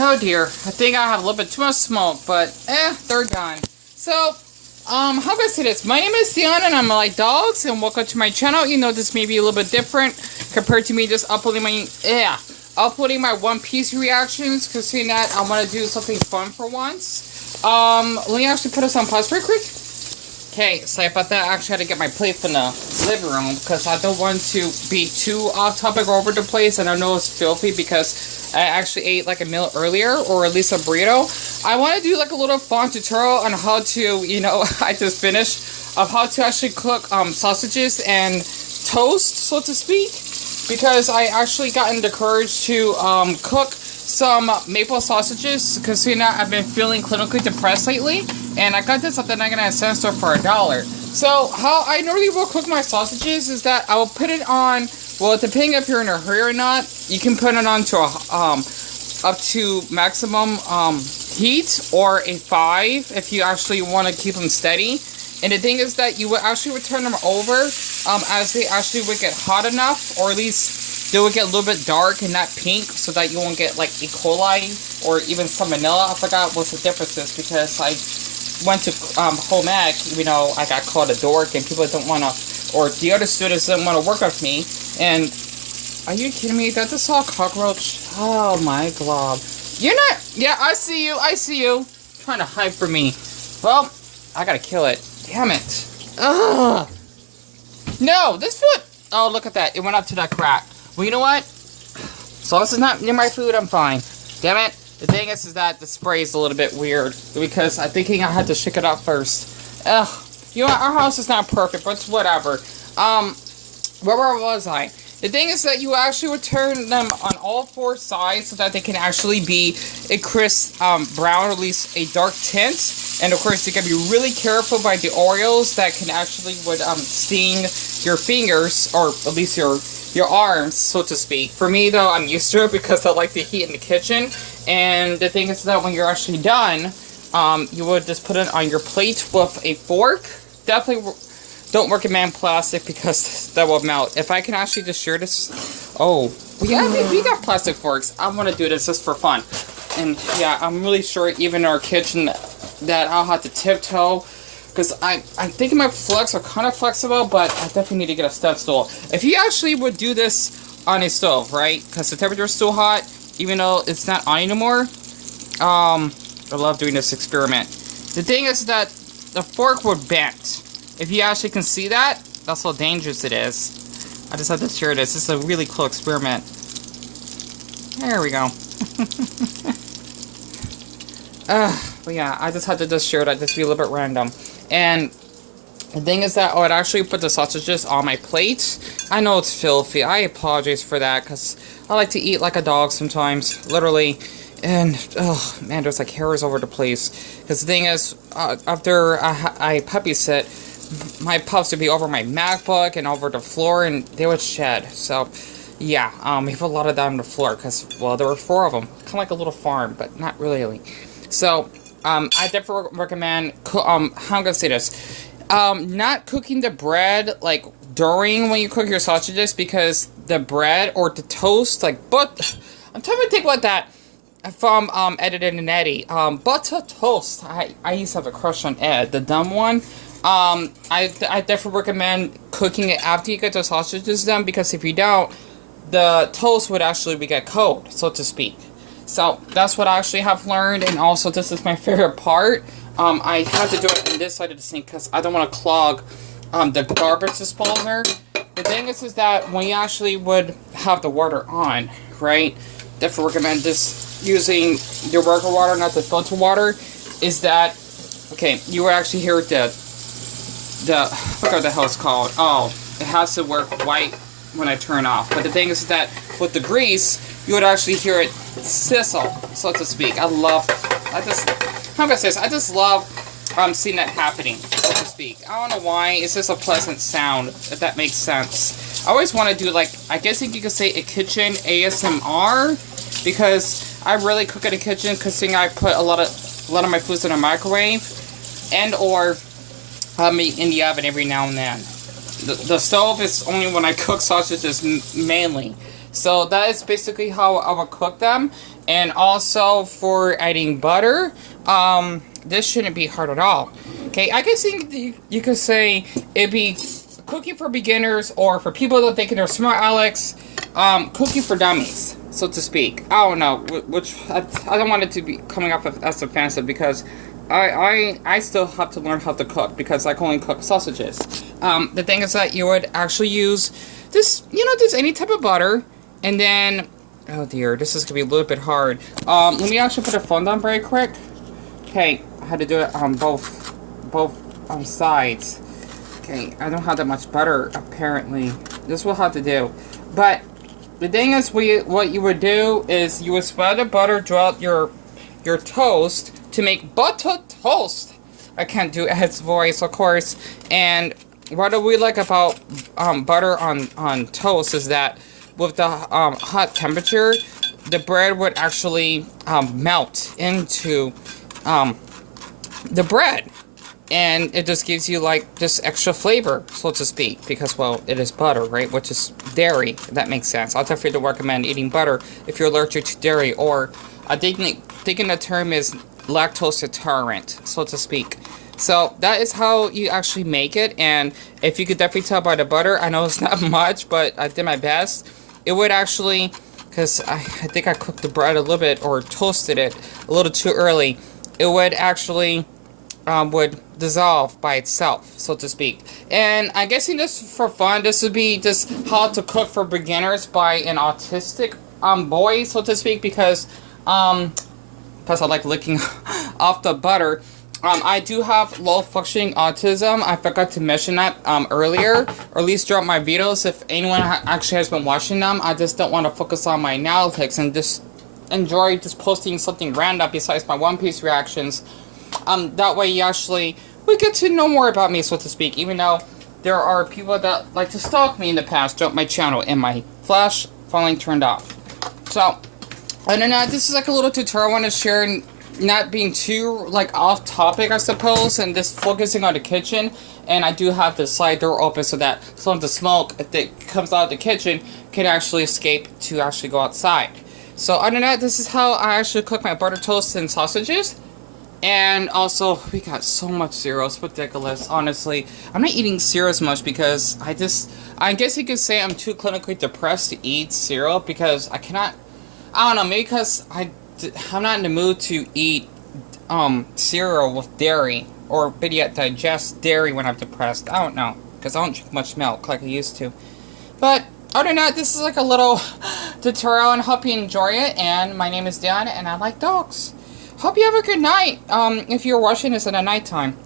Oh dear, I think I have a little bit too much smoke, but they're gone. So, how can I say this? My name is Dion and I'm like dogs, and welcome to my channel. You know, this may be a little bit different compared to me just uploading my One Piece reactions, because seeing that I want to do something fun for once. Let me actually put us on pause real quick. Okay, sorry about that. I actually had to get my plate from the living room because I don't want to be too off topic or over the place, and I know it's filthy because I actually ate like a meal earlier, or at least a burrito. I want to do like a little fun tutorial on how to, you know, I just finished, of how to actually cook sausages and toast, so to speak, because I actually gotten the courage to cook some maple sausages, because you know I've been feeling clinically depressed lately, and I got this at the 99-cent store for $1. So how I normally will cook my sausages is that I will put it on, well, depending if you're in a hurry or not, you can put it on to a up to maximum heat, or a 5 if you actually want to keep them steady. And the thing is that you will actually turn them over as they actually would get hot enough, or at least they will get a little bit dark and not pink, so that you won't get like E. coli or even salmonella. I forgot what the difference is, because I went to home ec, you know, I got called a dork and people don't want to, or the other students didn't want to work with me. And are you kidding me? That just saw a cockroach. Oh my god. You're not, yeah, I see you. Trying to hide from me. Well, I gotta kill it. Damn it. Ugh. No, this foot. Oh, look at that. It went up to that crack. Well, you know what? As long as it's not near my food, I'm fine. Damn it. The thing is that the spray is a little bit weird, because I'm thinking I had to shake it up first. Ugh. You know what? Our house is not perfect, but it's whatever. Where was I? The thing is that you actually would turn them on all 4 sides so that they can actually be a crisp brown, or at least a dark tint. And of course, you gotta be really careful by the Oreos that can actually would sting your fingers, or at least your arms, so to speak. For me though, I'm used to it because I like the heat in the kitchen. And the thing is that when you're actually done, you would just put it on your plate with a fork. Definitely don't recommend plastic, because that will melt. If I can actually just share this. Oh, well, yeah, we got plastic forks. I want to do this just for fun. And yeah, I'm really sure even in our kitchen that I'll have to tiptoe, because I'm thinking my plugs are kind of flexible, but I definitely need to get a step stool. If you actually would do this on a stove, right? Because the temperature is still hot, even though it's not on anymore. I love doing this experiment. The thing is that the fork would bend. If you actually can see that, that's how dangerous it is. I just have to share this. This is a really cool experiment. There we go. But yeah, I just had to just share that. Just be a little bit random. And the thing is that I would actually put the sausages on my plate. I know it's filthy. I apologize for that, because I like to eat like a dog sometimes. Literally. And, oh man, there's like hairs over the place. Because the thing is, after I puppy sit, my pups would be over my MacBook and over the floor, and they would shed. So, yeah, we have a lot of that on the floor, because, well, there were 4 of them. Kind of like a little farm, but not really. So, I definitely recommend, how am I gonna say this? Not cooking the bread, like, during when you cook your sausages, because the bread, or the toast, like, but, I'm trying to think about that from, Ed and Eddie. Butter toast. I used to have a crush on Ed, the dumb one. I definitely recommend cooking it after you get the sausages done, because if you don't, the toast would actually get cold, so to speak. So that's what I actually have learned, and also this is my favorite part. I have to do it on this side of the sink because I don't want to clog the garbage disposer. The thing is that when you actually would have the water on, right? Definitely recommend this using your regular water, not the filtered water. Is that okay? You will actually hear the I forgot what the hell it's called. Oh, it has to work white when I turn off. But the thing is that with the grease, you would actually hear it sizzle, so to speak. How can I say this? I just love seeing that happening, so to speak. I don't know why. It's just a pleasant sound, if that makes sense. I always want to do, like, I guess you could say a kitchen ASMR, because I really cook in the kitchen, because I put a lot of my foods in a microwave, and or in the oven every now and then. The stove is only when I cook sausages mainly. So that is basically how I would cook them. And also for adding butter, this shouldn't be hard at all. Okay, I guess you could say it'd be cooking for beginners, or for people that think they're smart Alex, cooking for dummies, so to speak. I don't know, which I don't want it to be coming off as offensive, because I still have to learn how to cook, because I can only cook sausages. The thing is that you would actually use this, just any type of butter, and then, oh dear, this is gonna be a little bit hard. Let me actually put the phone down very quick. Okay, I had to do it on both sides. Okay, I don't have that much butter, apparently. This will have to do. But the thing is, what you would do is you would spread the butter throughout your toast to make butter toast. I can't do Ed's voice, of course. And what we like about butter on toast is that with the hot temperature, the bread would actually melt into the bread. And it just gives you, like, this extra flavor, so to speak. Because, well, it is butter, right? Which is dairy, if that makes sense. I'll definitely recommend eating butter if you're allergic to dairy. Or, I think the term is lactose intolerant, so to speak. So, that is how you actually make it. And if you could definitely tell by the butter, I know it's not much, but I did my best. It would actually, because I think I cooked the bread a little bit, or toasted it a little too early. It would actually... would dissolve by itself, so to speak. And I'm guessing this for fun, this would be just how to cook for beginners by an autistic boy, so to speak, because plus I like licking off the butter. I do have low functioning autism. I forgot to mention that earlier, or at least throughout my videos. If anyone actually has been watching them, I just don't want to focus on my analytics and just enjoy just posting something random besides my One Piece reactions. That way you actually would get to know more about me, so to speak, even though there are people that like to stalk me in the past throughout my channel, and my flash finally turned off. So, other than that, this is like a little tutorial I want to share, not being too, like, off topic, I suppose, and just focusing on the kitchen. And I do have the side door open so that some of the smoke that comes out of the kitchen can actually escape to actually go outside. So, other than that, this is how I actually cook my butter toast and sausages. And also, we got so much cereal. It's ridiculous, honestly. I'm not eating cereal as much because I guess you could say I'm too clinically depressed to eat cereal, because I cannot, I don't know, maybe because I'm not in the mood to eat cereal with dairy, or better yet, digest dairy when I'm depressed. I don't know, because I don't drink much milk like I used to. But other than that, this is like a little tutorial, and hope you enjoy it. And my name is Dan, and I like dogs. Hope you have a good night, if you're watching this at a nighttime.